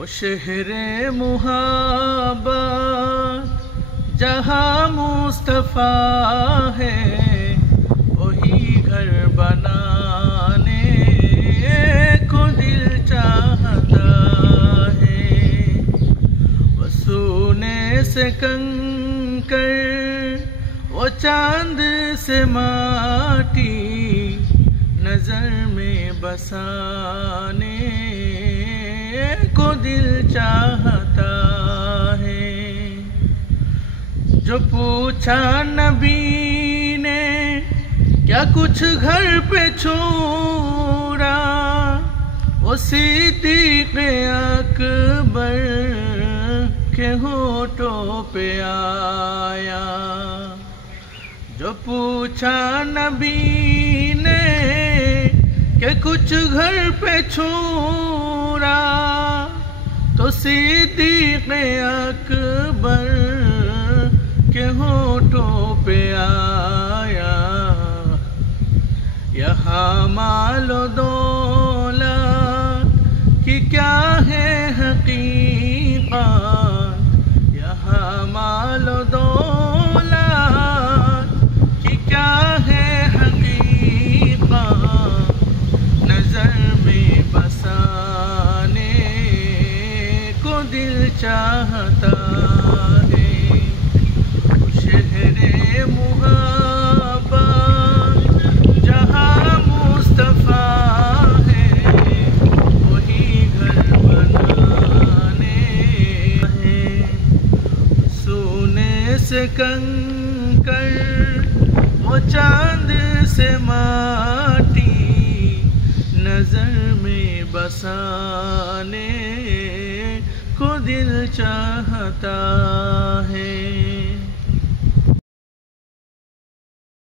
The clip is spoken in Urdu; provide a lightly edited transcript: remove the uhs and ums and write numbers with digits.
وہ شہر محبت جہاں مصطفیٰ ہے، وہی گھر بنانے کو دل چاہتا ہے۔ وہ سونے سے کنکر، وہ چاند سے ماٹی، نظر میں بسانے کو دل چاہتا ہے۔ جو پوچھا نبی نے کیا کچھ گھر پہ چھوڑا، وہ صدیق اکبر کے ہونٹوں پہ آیا۔ جو پوچھا نبی نے کہ کچھ گھر پہ چھوڑا، تو صدیق اکبر کے ہونٹوں پہ آیا۔ یہاں مال و دولت کی کیا ہے حقیقت، یہاں مال و دولت کی کیا ہے حقیقت، نظر میں بسانے کو دل چاہتا ہے۔ شہر محبت جہاں مصطفیٰ ہے، وہی گھر بنانے ہے۔ سونے سے کنکر، وہ چاند سے ماٹی، نظر میں بسانے کو دل چاہتا ہے۔